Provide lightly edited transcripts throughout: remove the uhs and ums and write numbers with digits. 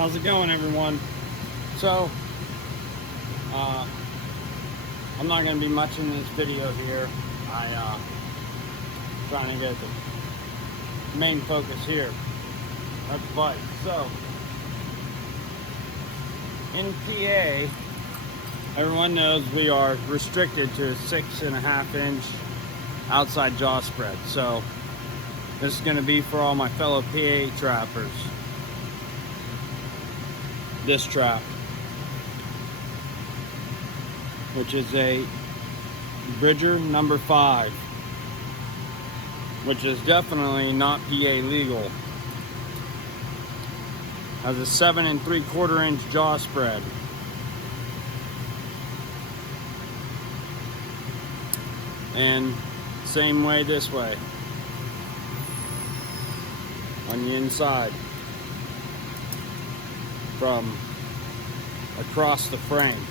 How's it going, everyone? So, I'm not going to be much in this video here. Trying to get the main focus here. That's the bike. So, in PA, everyone knows we are restricted to a 6.5 inch outside jaw spread. So, this is going to be for all my fellow PA trappers. This trap, which is a Bridger number 5, which is definitely not PA legal. Has a 7 3/4 inch jaw spread. And same way this way on the inside from across the frame.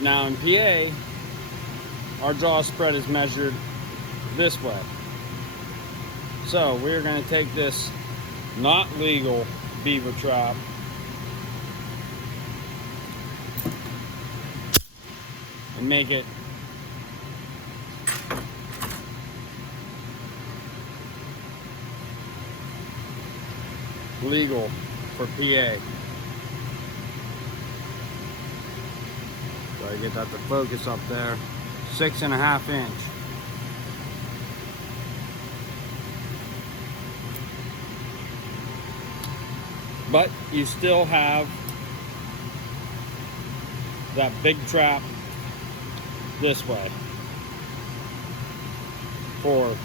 Now in PA, our jaw spread is measured this way. So we're going to take this not legal beaver trap and make it legal for PA. So I get that to focus up there. 6.5 inch. But you still have that big trap this way for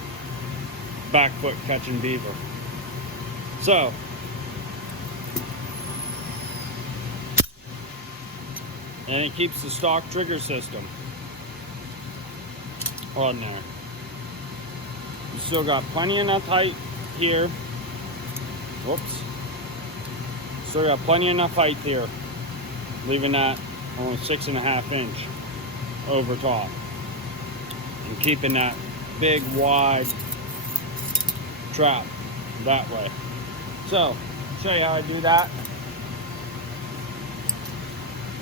back foot catching beaver. So and it keeps the stock trigger system on there. You still got plenty enough height here. Whoops. Still got plenty enough height here, leaving that only 6.5 inch over top, and keeping that big wide trap that way. So, I'll show you how I do that.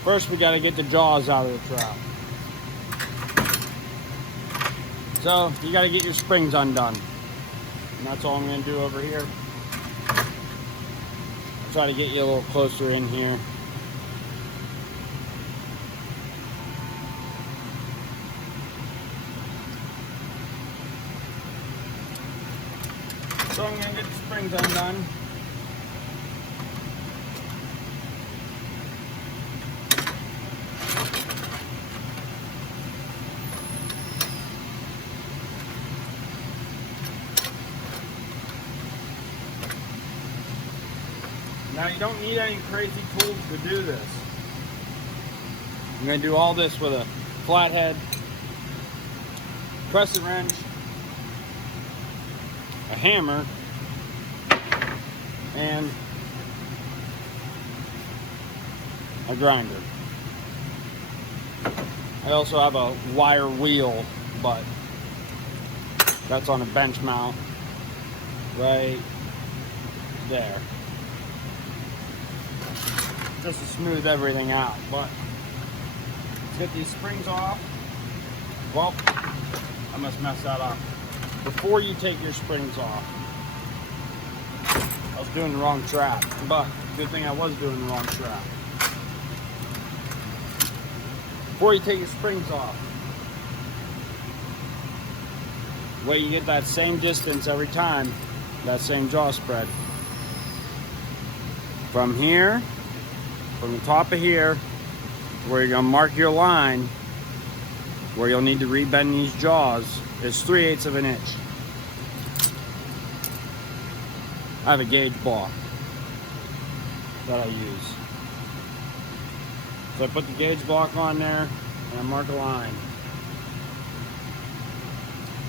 First, we got to get the jaws out of the trap. So, you got to get your springs undone. And that's all I'm going to do over here. I'll try to get you a little closer in here. So, I'm going to get the springs undone. Now you don't need any crazy tools to do this. I'm going to do all this with a flathead, crescent wrench, a hammer, and a grinder. I also have a wire wheel, but that's on a bench mount right there, just to smooth everything out. But let's get these springs off. Well, I must mess that up. Before you take your springs off, I was doing the wrong trap, but good thing I was doing the wrong trap. Before you take your springs off, way you get that same distance every time, that same jaw spread. From here, from the top of here, where you're going to mark your line, where you'll need to rebend these jaws, is 3/8 of an inch. I have a gauge block that I use. So I put the gauge block on there and I mark a line.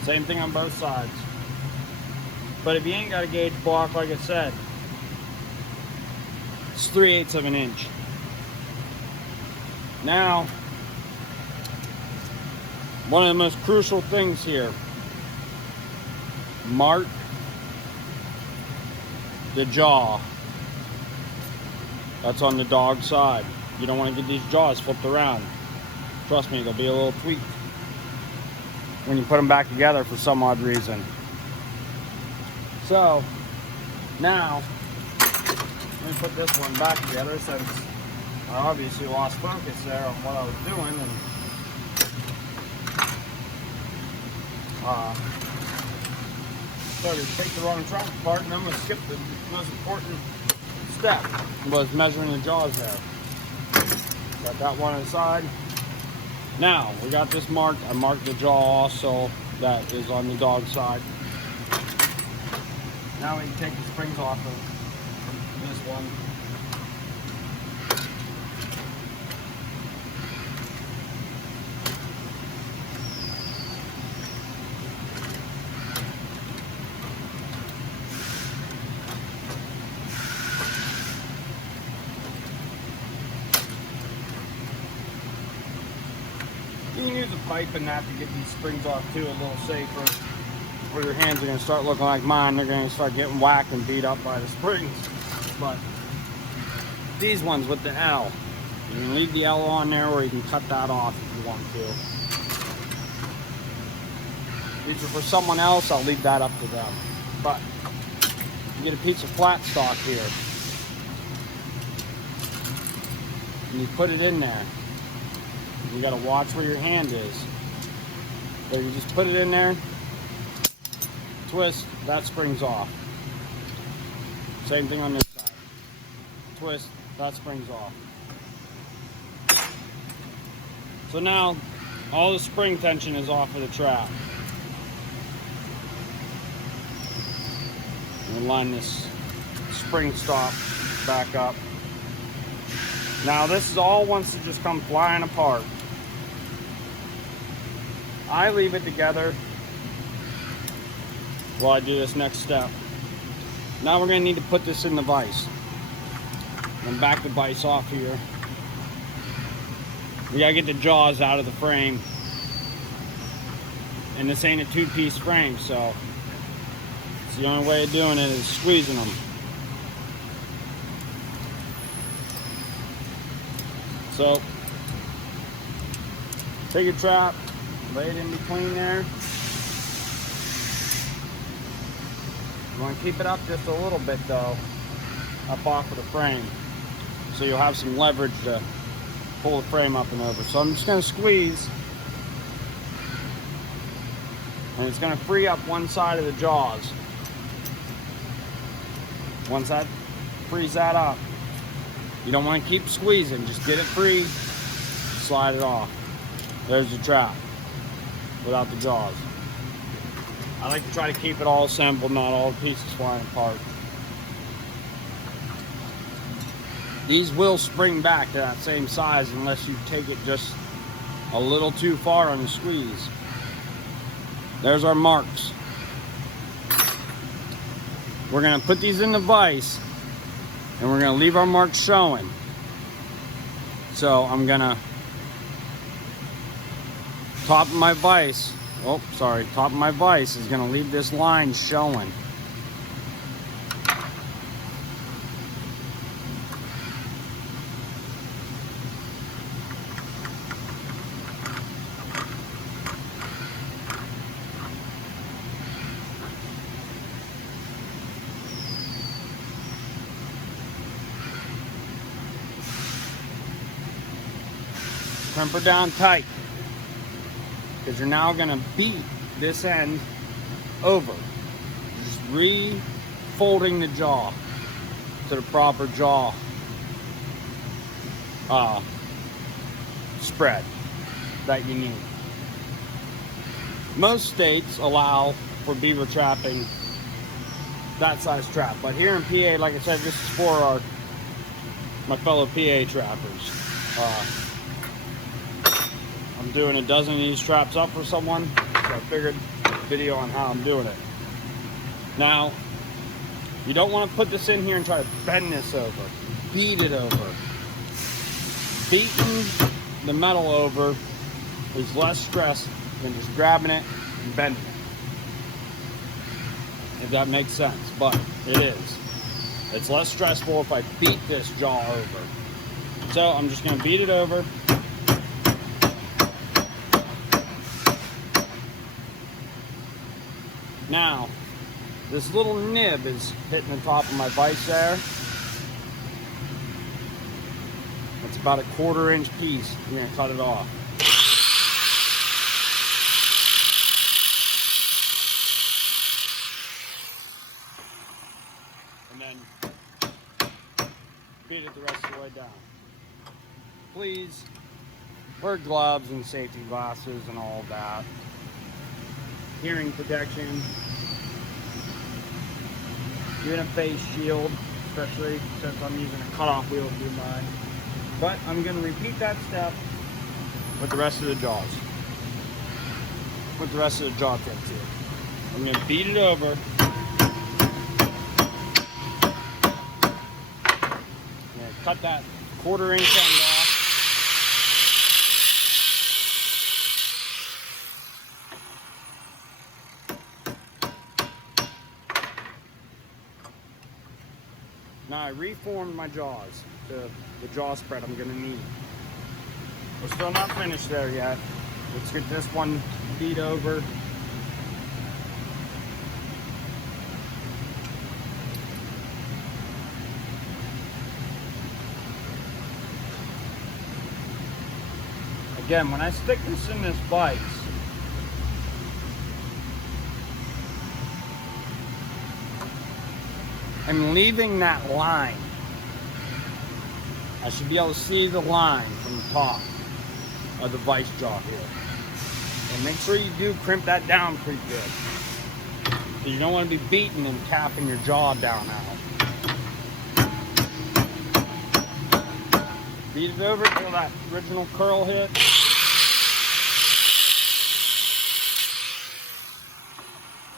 Same thing on both sides. But if you ain't got a gauge block, like I said, it's 3/8 of an inch. Now, one of the most crucial things here, mark the jaw. That's on the dog side. You don't want to get these jaws flipped around. Trust me, they'll be a little tweaked when you put them back together for some odd reason. So now let me put this one back together, since I obviously lost focus there on what I was doing, and started to take the wrong trunk apart, and I'm going to skip the most important step, was measuring the jaws there. Got that one inside. Now we got this marked. I marked the jaw also, that is on the dog side. Now we can take the springs off of this one. You can use a pipe and that to get these springs off too, a little safer. Or your hands are going to start looking like mine. They're going to start getting whacked and beat up by the springs. But these ones with the L, you can leave the L on there, or you can cut that off if you want to. These are for someone else. I'll leave that up to them. But you get a piece of flat stock here, and you put it in there. You got to watch where your hand is. So you just put it in there, twist, that springs off. Same thing on this side. Twist, that springs off. So now all the spring tension is off of the trap. And line this spring stop back up. Now this is all wants to just come flying apart. I leave it together while I do this next step. Now we're going to need to put this in the vise. I'm going to back the vise off here. We got to get the jaws out of the frame. And this ain't a two-piece frame, so it's the only way of doing it is squeezing them. So take your trap, lay it in between there. You want to keep it up just a little bit though, up off of the frame, so you'll have some leverage to pull the frame up and over. So I'm just going to squeeze, and it's going to free up one side of the jaws. Once that frees that up, you don't want to keep squeezing, just get it free, slide it off. There's the trap without the jaws. I like to try to keep it all assembled, not all the pieces flying apart. These will spring back to that same size unless you take it just a little too far on the squeeze. There's our marks. We're going to put these in the vise, and we're going to leave our marks showing. So I'm going to top of my vise is going to leave this line showing. Crimper down tight, because you're now going to beat this end over. Just refolding the jaw to the proper jaw spread that you need. Most states allow for beaver trapping that size trap, but here in PA, like I said, this is for my fellow PA trappers. I'm doing a dozen of these traps up for someone, so I figured a video on how I'm doing it. Now, you don't want to put this in here and try to bend this over. Beat it over. Beating the metal over is less stress than just grabbing it and bending it. If that makes sense, but it is. It's less stressful if I beat this jaw over. So I'm just going to beat it over. Now, this little nib is hitting the top of my vise there. It's about a 1/4 inch piece. I'm going to cut it off. And then beat it the rest of the way down. Please wear gloves and safety glasses and all that. Hearing protection. Even a face shield, especially since I'm using a cutoff wheel through mine. But I'm going to repeat that step with the rest of the jaws. With the rest of the jaw tips here. I'm going to beat it over. I'm going to cut that 1/4 inch end off. Now I reformed my jaws to the jaw spread I'm going to need. We're still not finished there yet. Let's get this one beat over. Again, when I stick this in this vise, I'm leaving that line. I should be able to see the line from the top of the vise jaw here. And make sure you do crimp that down pretty good. Because you don't want to be beating and tapping your jaw down out. Beat it over till that original curl hit.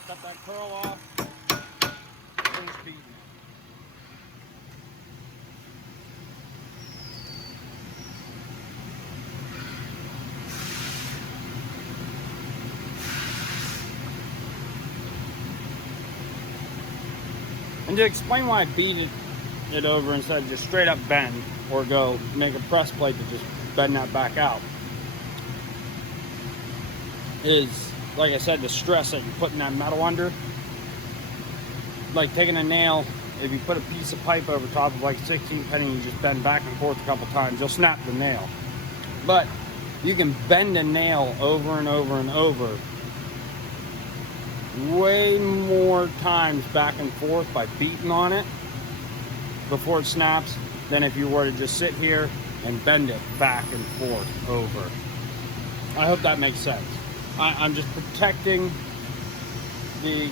Cut that curl off. Finish beating it. And to explain why I beat it over instead of just straight up bend or go make a press plate to just bend that back out is, like I said, the stress that you're putting that metal under. Like taking a nail, if you put a piece of pipe over top of like 16 penny and you just bend back and forth a couple times, you'll snap the nail. But you can bend a nail over and over and over way more times back and forth by beating on it before it snaps than if you were to just sit here and bend it back and forth over. I hope that makes sense. I'm just protecting the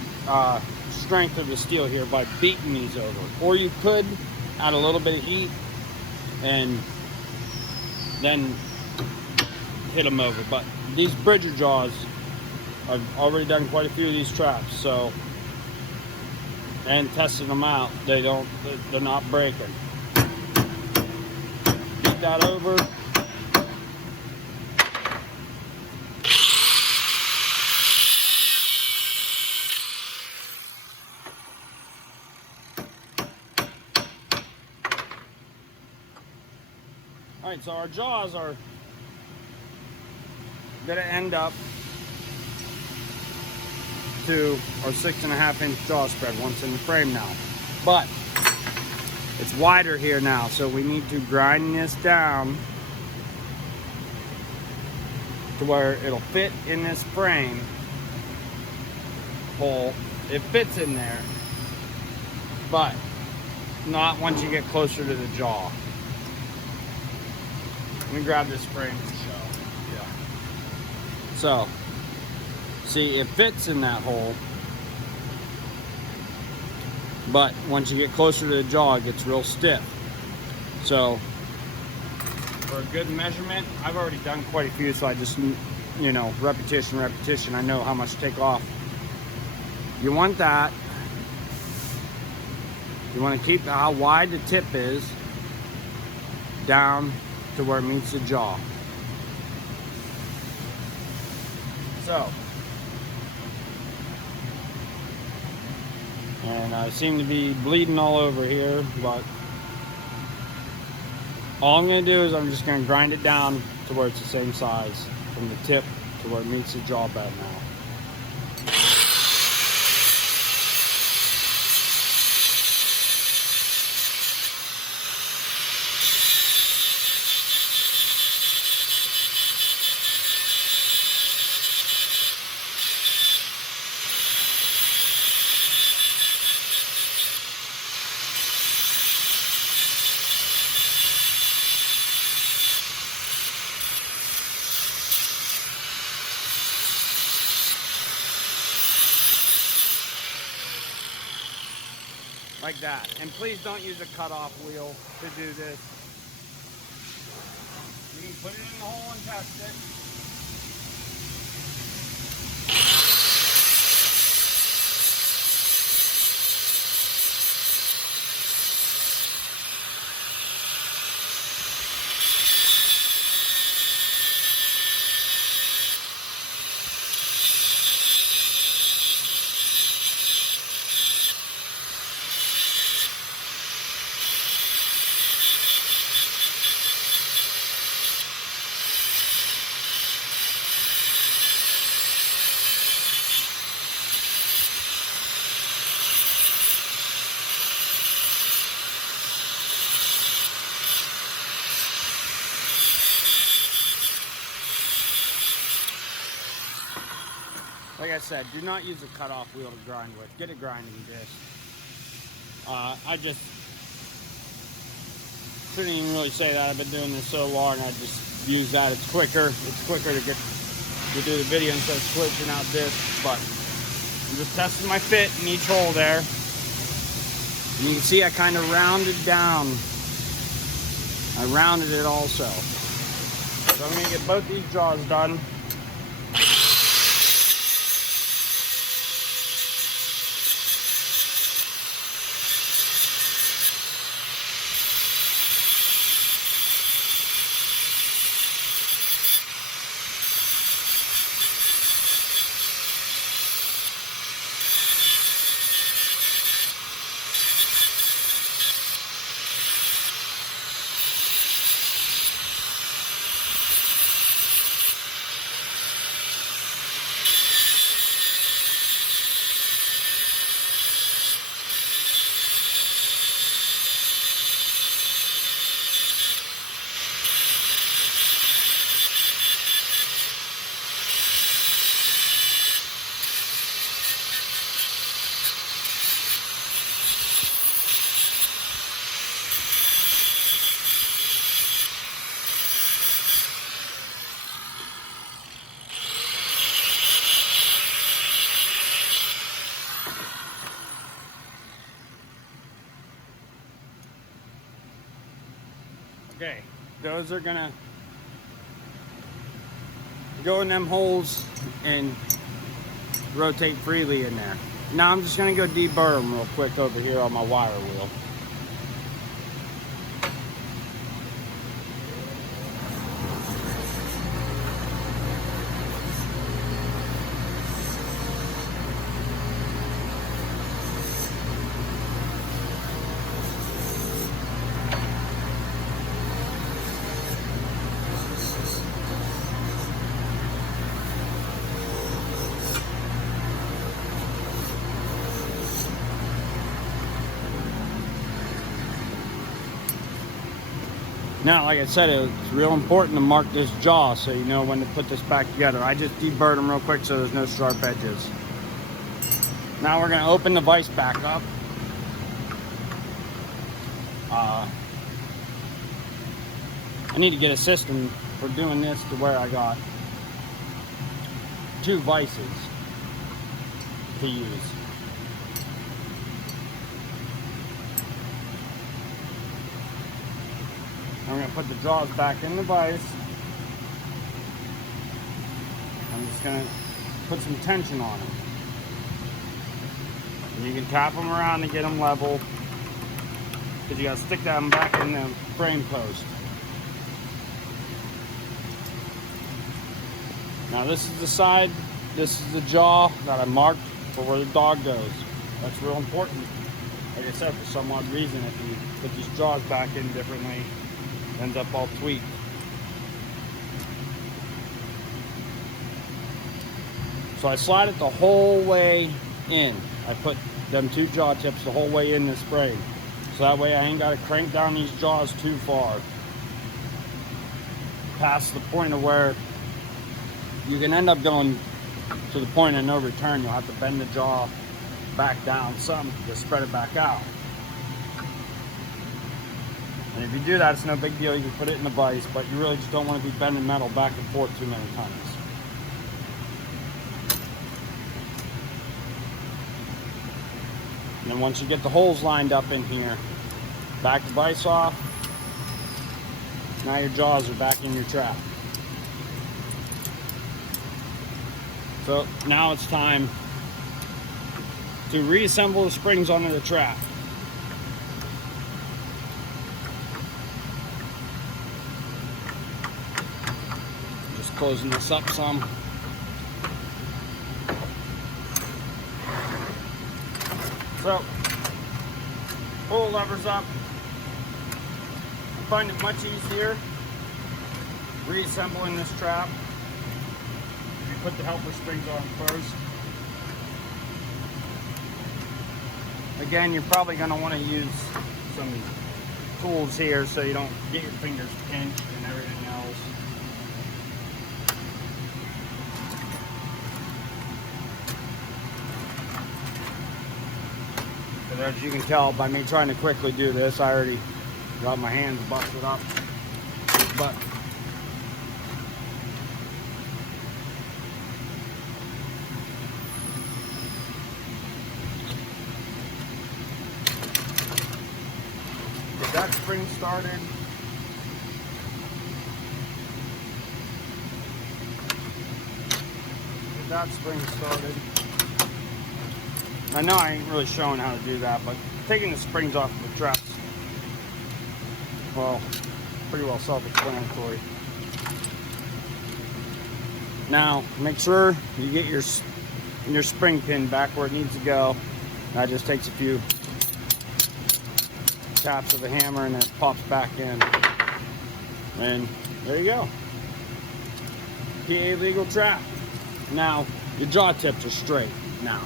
strength of the steel here by beating these over. Or you could add a little bit of heat and then hit them over. But these bridger jaws, I've already done quite a few of these traps, so, and testing them out, they're not breaking. Beat that over. All right, so our jaws are gonna end up to our 6.5 inch jaw spread once in the frame now. But it's wider here now, so we need to grind this down to where it'll fit in this frame hole. It fits in there, but not once you get closer to the jaw. Let me grab this frame to show. Yeah. So, see, it fits in that hole, but once you get closer to the jaw, it gets real stiff. So, for a good measurement, I've already done quite a few, so I just, you know, repetition, I know how much to take off. You want that. You want to keep how wide the tip is down to where it meets the jaw. So, And I seem to be bleeding all over here, but all I'm going to do is I'm just going to grind it down to where it's the same size from the tip to where it meets the jaw bed now. Like that. And please don't use a cutoff wheel to do this. You can put it in the hole and test it. Like I said, do not use a cutoff wheel to grind with. Get a grinding disc. I just couldn't even really say that. I've been doing this so long, I just use that. It's quicker. It's quicker to do the video instead of switching out discs. But I'm just testing my fit in each hole there. And you can see I kind of rounded down. I rounded it also. So I'm going to get both these jaws done. Okay, those are gonna go in them holes and rotate freely in there. Now I'm just gonna go deburr them real quick over here on my wire wheel. Now, like I said, it's real important to mark this jaw so you know when to put this back together. I just deburred them real quick so there's no sharp edges. Now we're going to open the vise back up. I need to get a system for doing this to where I got 2 vices to use. I'm going to put the jaws back in the vise. I'm just going to put some tension on them. And you can tap them around to get them level. But you got to stick them back in the frame post. Now this is the side, this is the jaw that I marked for where the dog goes. That's real important. Like I said, for some odd reason, if you put these jaws back in differently, it ends up all tweaked. So I slide it the whole way in. I put them 2 jaw tips the whole way in the spring. So that way I ain't got to crank down these jaws too far. Past the point of where you can end up going to the point of no return. You'll have to bend the jaw back down some to spread it back out. And if you do that, it's no big deal. You can put it in the vise, but you really just don't want to be bending metal back and forth too many times. And then once you get the holes lined up in here, back the vise off. Now your jaws are back in your trap. So now it's time to reassemble the springs onto the trap. Just closing this up some. So, pull the levers up. I find it much easier reassembling this trap. You put the helper springs on first. Again, you're probably going to want to use some tools here so you don't get your fingers pinched and everything else. But as you can tell by me trying to quickly do this, I already got my hands busted up. But get that spring started. Get that spring started. I know I ain't really showing how to do that, but taking the springs off of the traps, well, pretty well self-explanatory. Now, make sure you get your spring pin back where it needs to go. That just takes a few taps of the hammer and then it pops back in. And there you go. PA legal trap. Now, your jaw tips are straight now.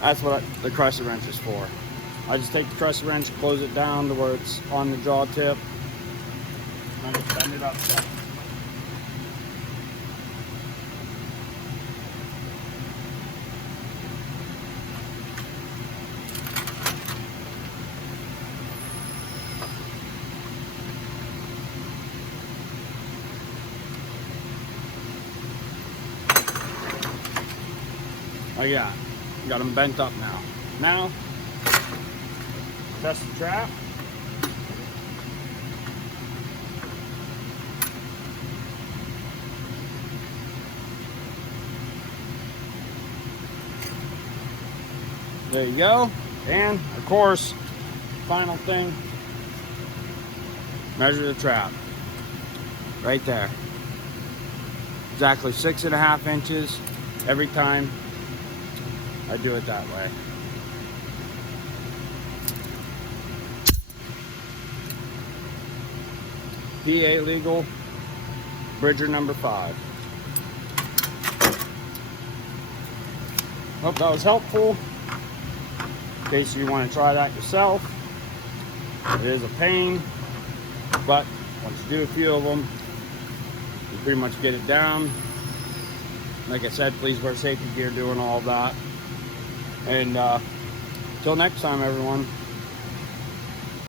That's what the crescent wrench is for. I just take the crescent wrench, close it down to where it's on the jaw tip, and I just bend it up so. Oh yeah. Got them bent up now. Now, test the trap. There you go. And of course, final thing, measure the trap. Right there. Exactly 6.5 inches every time. I do it that way. PA legal, Bridger number 5. Hope that was helpful. In case you want to try that yourself. It is a pain, but once you do a few of them, you pretty much get it down. Like I said, please wear safety gear doing all that. And till next time, everyone.